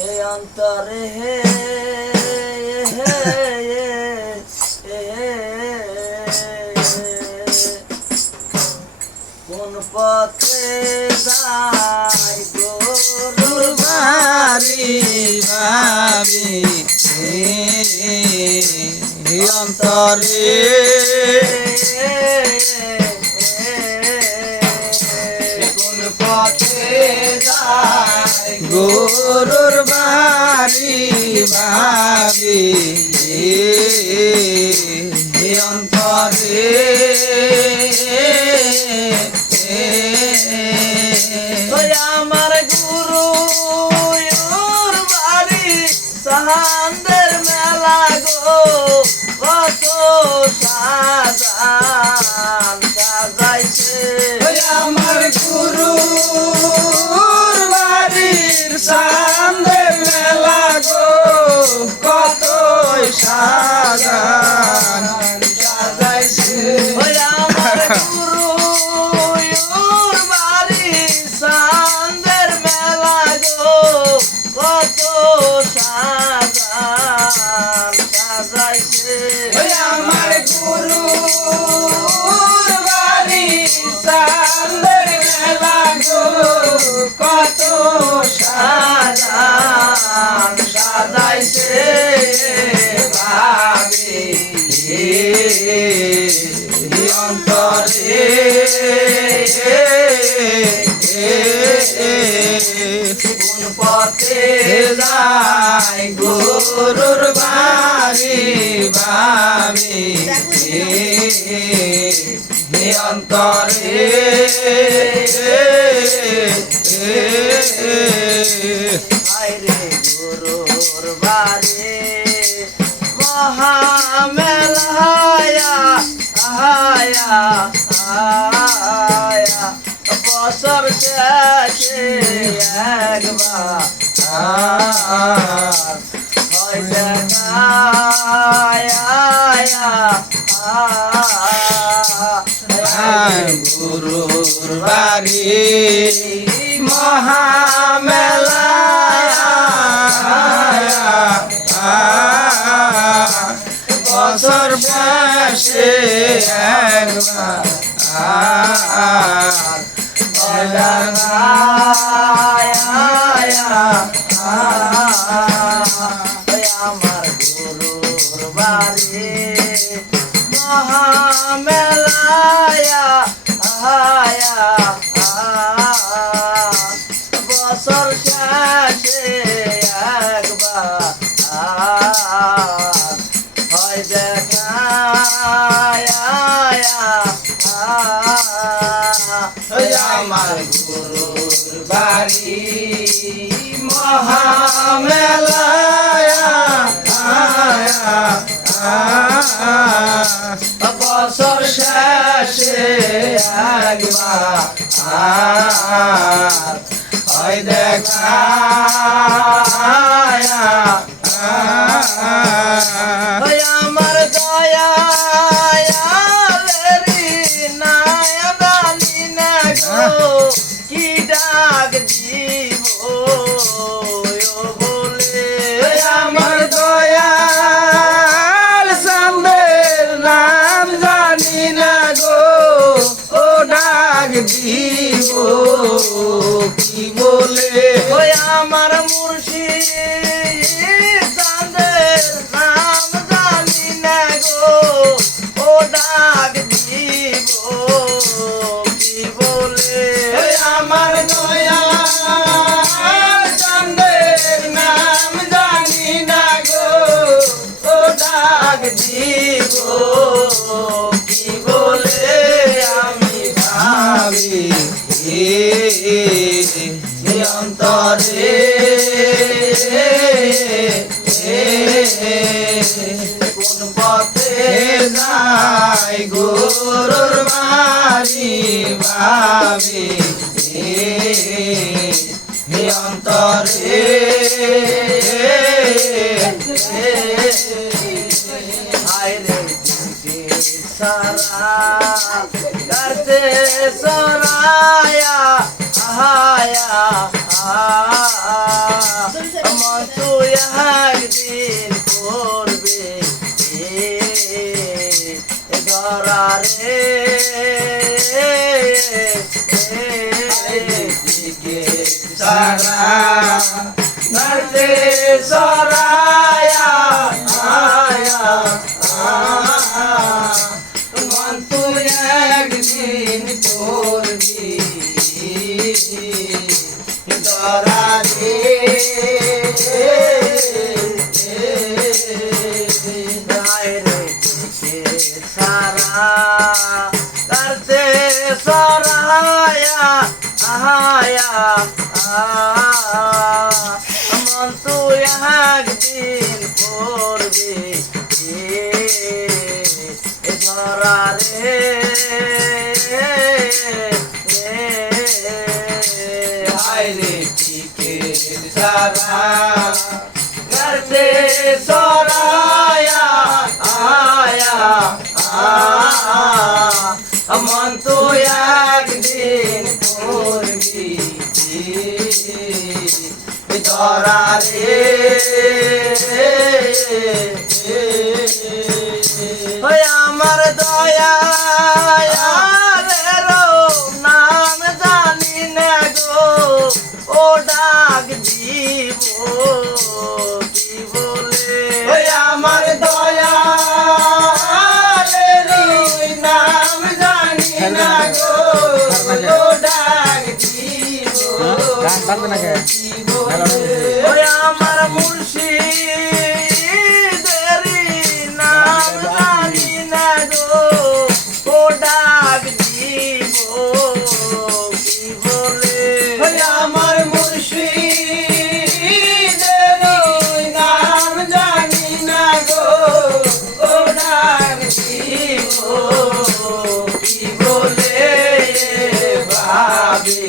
হে অন্তরে হে কোন পথে যাই গরুর বাড়ি ভাবি অন্তরে কোন পথে যাই গরুর বাড়ি ভাবি অন্তরে আমার গুরু বাড়ি সাহানদের মেলা গো কত সাজান সাজাইছে আমার গুরু বাড়ির সামনে মেলা গো কত সাজান সাজাইছে আমার গুরু বাড়ি সাহানদের মেলা গো কত সাজান সাজাইছে আমার গুরু বাড়ির সামনে মেলা গো কত সাজান সাজাইছে ভাবি অন্তরে কোন পথে যাই গরুর বাড়ি ভাবি অন্তরে হায়রে গুরুর বাড়ি মহামেলায়া আয়া আয়া বছর শেষে একবার হয় দেখা গুরুর বাড়ি মহামেলা বছর শেষে একবার আমার গুরুর বাড়ি মহামেলায়া আয়া বছর শেষে একবার হয় দেখা আমার গুরুর বাড়ি মহামেলা বছর শেষে একবার হয় দেখা আমার দয়ালেরি নায়দানি না গো কি ডাক দিব বলে আমার দয়াল সামনের নাম জানি না গো ও ডাক দিব কি বলে আমার মুর্শিদ চাঁদের নাম জানি না গো ও ডাক দিব কি বলে আমার দয়াল সামনের নাম জানি না গো ও ডাক দিব কি বলে আমি ভাবি অন্তরে কোন পথে যাই গরুর বাড়ি ভাবি অন্তরে হায়রে সারা করতে সরায়া আয়া সারা ঘরতে সরায়া আয়া মন তুই একদিন করবি ধরা রে सारा करते सराया आया मन तू यहाँ दिन করবে ধরা রে আইরে টিকে সারা ঘরতে সরায়া আয়া মন তো একদিন করবি ধরা রে আমার দয়া নাম জানি না গো ও ডাক দিব কি বলে আমার দয়া নাম জানি না গো ডাক দিব ওই আমার মুর্শিদেরি নাম জানি না গো ও ডাক দিব কি বলে আমার মুর্শিদের নাম জানি না গো ও ডাক দিব কি বলে ভাবে